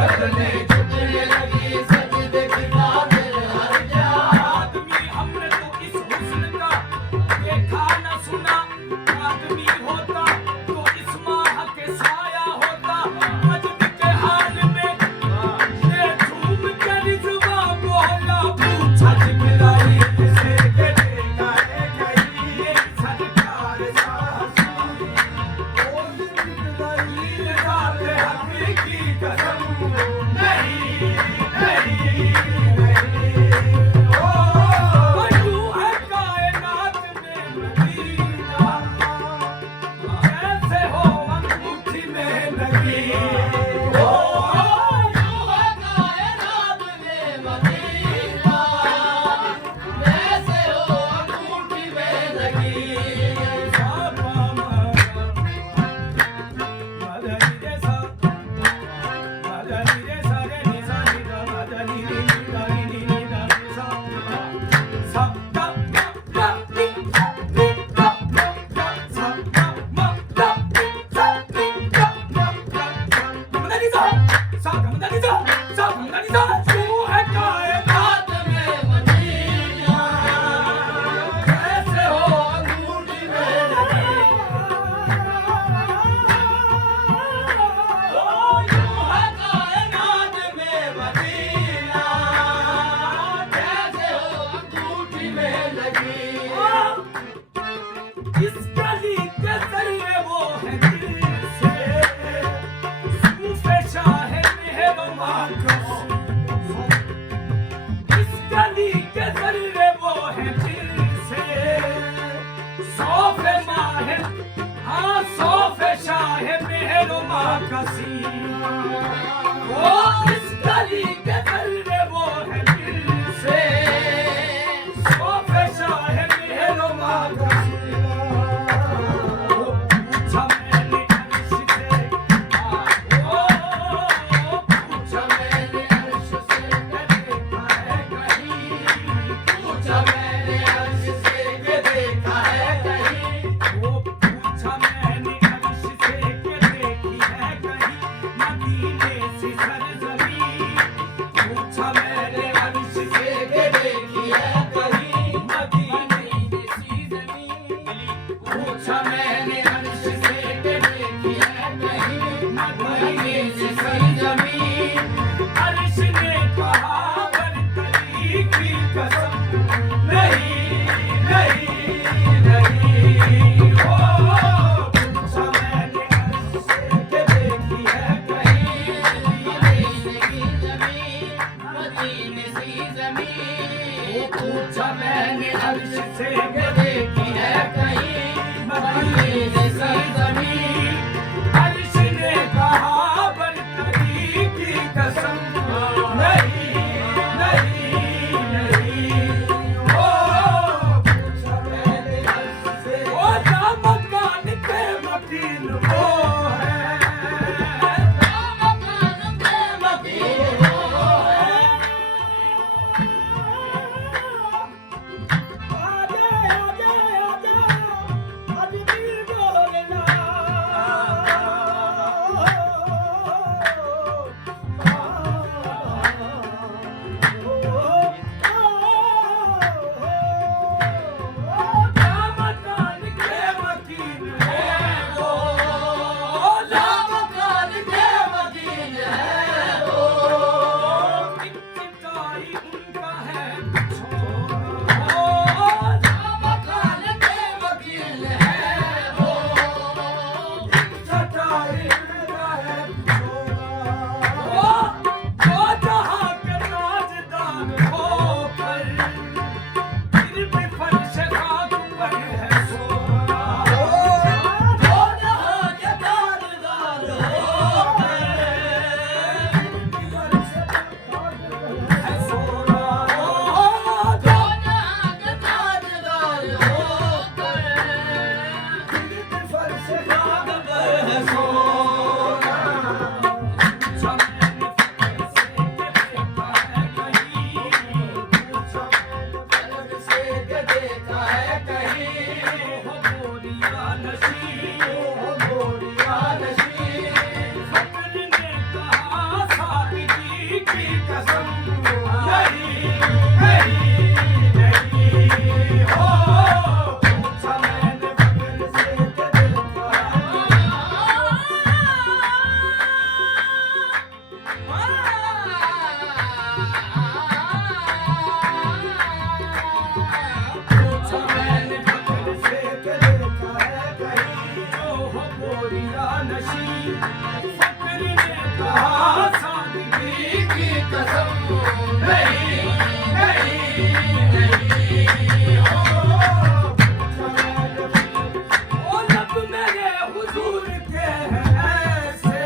करने झुकने लगी सजदे की काबिल हर जा। आदमी हमने तो इस हुस्न का देखा न सुना, आदमी होता तो इस माह के साया होता। मजद के हाल में ये झूम के रिज़वा बोला, पूछा जिब्राइल से के देखा है कहीं ये सरकार साहब। ओ जिब्राइल जात हकीकी कसम, नहीं नहीं तू है कायनात में मदीना, कैसे हो अंगूठी में लगी। ओ तू है कायनात में मदीना, कैसे हो अंगूठी में लगी। कायनात में मदीना, कैसे हो अंगूठी में लगी। ओ यूं है कायनात में मदीना, कैसे हो अंगूठी में लगी। इस गली के जरिए वो है दिल से, सूफे शाह मेहरमा का। इस गली के जरिए वो है दिल से, सौफे माहे, हाँ सौफे शाह मेहरमा का सीना। वो इस गली के जरिए वो है दिल से, सौफे शाह मेहरमा का सीना। पूछा मैंने अर्श से, पूछा मैंने अर्श से देखा है कहीं। पूछा मैंने अर्श से के देखा है कहीं। वो पूछा मैंने अर्श से कि देखी है कहीं मदीने सी सरज़मीं। पूछा मैंने अर्श से के देखी है कहीं मदीने सी ज़मीं। पूछा मैंने अर्श से के देखी है कहीं मदीने से सरजमीं। अर्श ने कहा बरतरी की कसम, नहीं नहीं नहीं। ओ पूछा मैंने अर्श से कि देखी है कहीं मदीने की ज़मीं, मदीने सी ज़मीं। वो पूछा मैंने अर्श से के देखी है कहीं मदीने सी ज़मीं। अर्श ने कहा बरतरी की कसम, नहीं नहीं नहीं। ओ पूछा मैंने अर्श से ओ मकान के मकीन वो है, मकान पे मकीन वो है। आजा आजा आजा अजमी बोलना। कसम नहीं नहीं नहीं हो पूछा मैंने फिर से के देखा पूछा मैंने फिर से के देखा है कहीं हो बोरिया नशी फक्र ने कहा सादगी की कसम नहीं नहीं नहीं हो पूछा मैंने ओ लब मेरे हुजूर के हैं ऐसे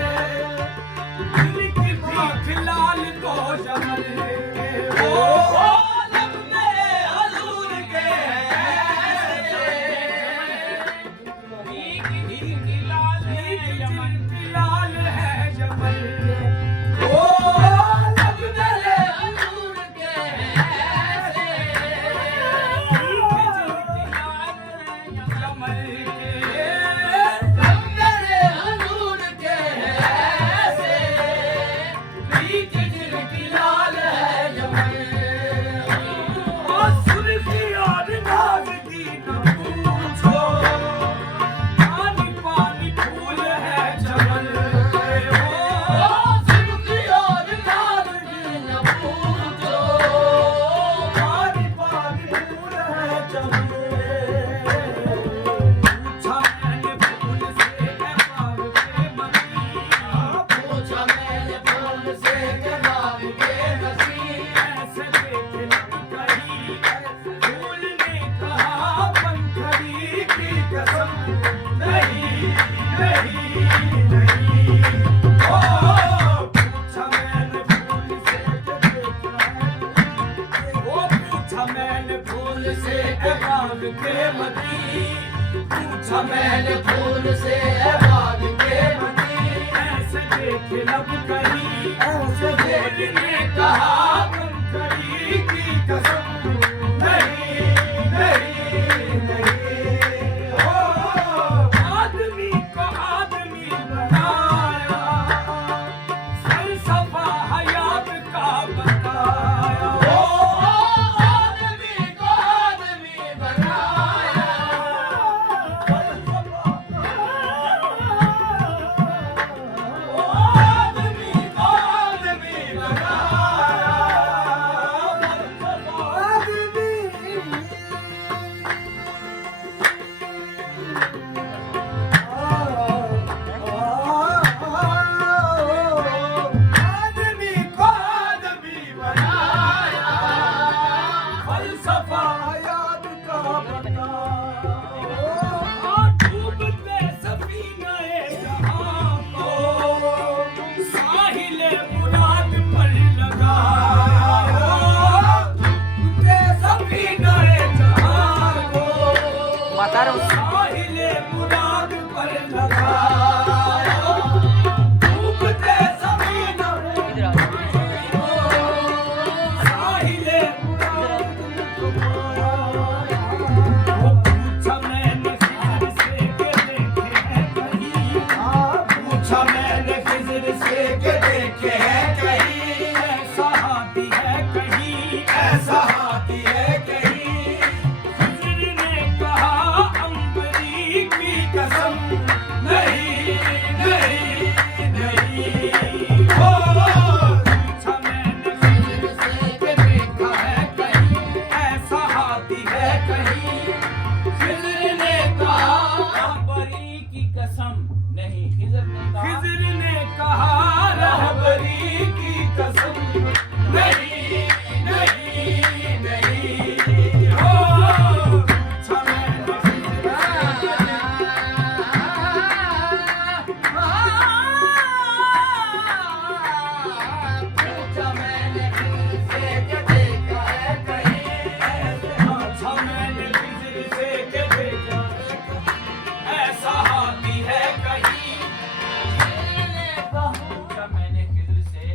दिल की भीख लाल तो जमल के ओ लब मेरे हुजूर के ऐसे लाल है जमल ओ लब मेरे हुजूर के ऐसे लब मेरे हुजूर के ऐसे बीच दिल की लाल है जमल पानी फूल है जमल ओ सुर्खी और नारंगी न पूछो पानी फूल है जमल पूछा मैंने फूल से बाग के मनी पूछा मैंने फूल से के बाग के नसीब ऐसे देख लग गई फूल ने कहा पंखड़ी की कसम नहीं नहीं नहीं ओ पूछा मैंने फूल से ओ पूछा मैंने फूल से बाग के मनी पूछा मैंने फूल से बाग के मनी ऐसे देख लब कहीं ऐसे फूल ने कहा पंखड़ी की कसम नहीं नहीं नहीं ओ आदमी को आदमी बनाया फलसफा हयात का बताया ओ आदमी को आदमी बनाया ओ आदमी को आदमी आदमी को आदमी बनाया फलसफा हयात का बताया डूबते सफीने जहां को साहिल मुराद पर लगाया डूबते सफीने जहां को साहिल मुराद पर लगाया डूबते सफीने साहिल मुराद पर लगाया पूछा मैंने खिज़र से के देखे हैं कहीं पूछा मैंने खिज़र से के देखे हैं कहीं ऐसा हाथी है कहीं ऐसा हाथी है कहीं खिज़र ने कहा अंबरी की कसम नहीं नहीं नहीं हो पूछा मैंने खिज़र से के देखा है कहीं ऐसा हाथी है कहीं खिज़र ने कहा रहबरी की कसम नहीं खिज़र ने कहा खिज़र ने कहा रहबरी की कसम नहीं नहीं नहीं हो पूछा मैंने पूछा मैंने खिज़र से के देखा है कहीं पूछा मैंने खिज़र से के देखा ऐसा हाथी है कहीं पूछा मैंने खिज़र से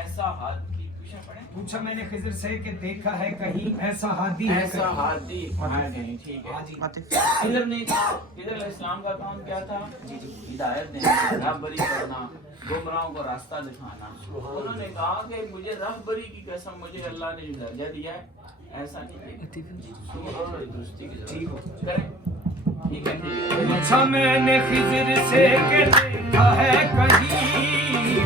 ऐसा हाथ की पीछे पड़े। पूछा मैंने खिजर से कि देखा है कहीं ऐसा हादी है ऐसा कहीं? हादी है नहीं, ठीक है। हाँ जी। खिजर ने कहा, खिजर अलैहिस्सलाम का काम क्या था? हिदायत देना, राहबरी करना, गुमराहों को रास्ता दिखाना। उन्होंने कहा कि मुझे राहबरी की कसम, मुझे अल्लाह ने जो दर्जा दिया है ऐसा नहीं है, दुरुस्ती की जरूरत करें। ठीक है, ठीक है। पूछा मैंने खिजर से कि देखा है कहीं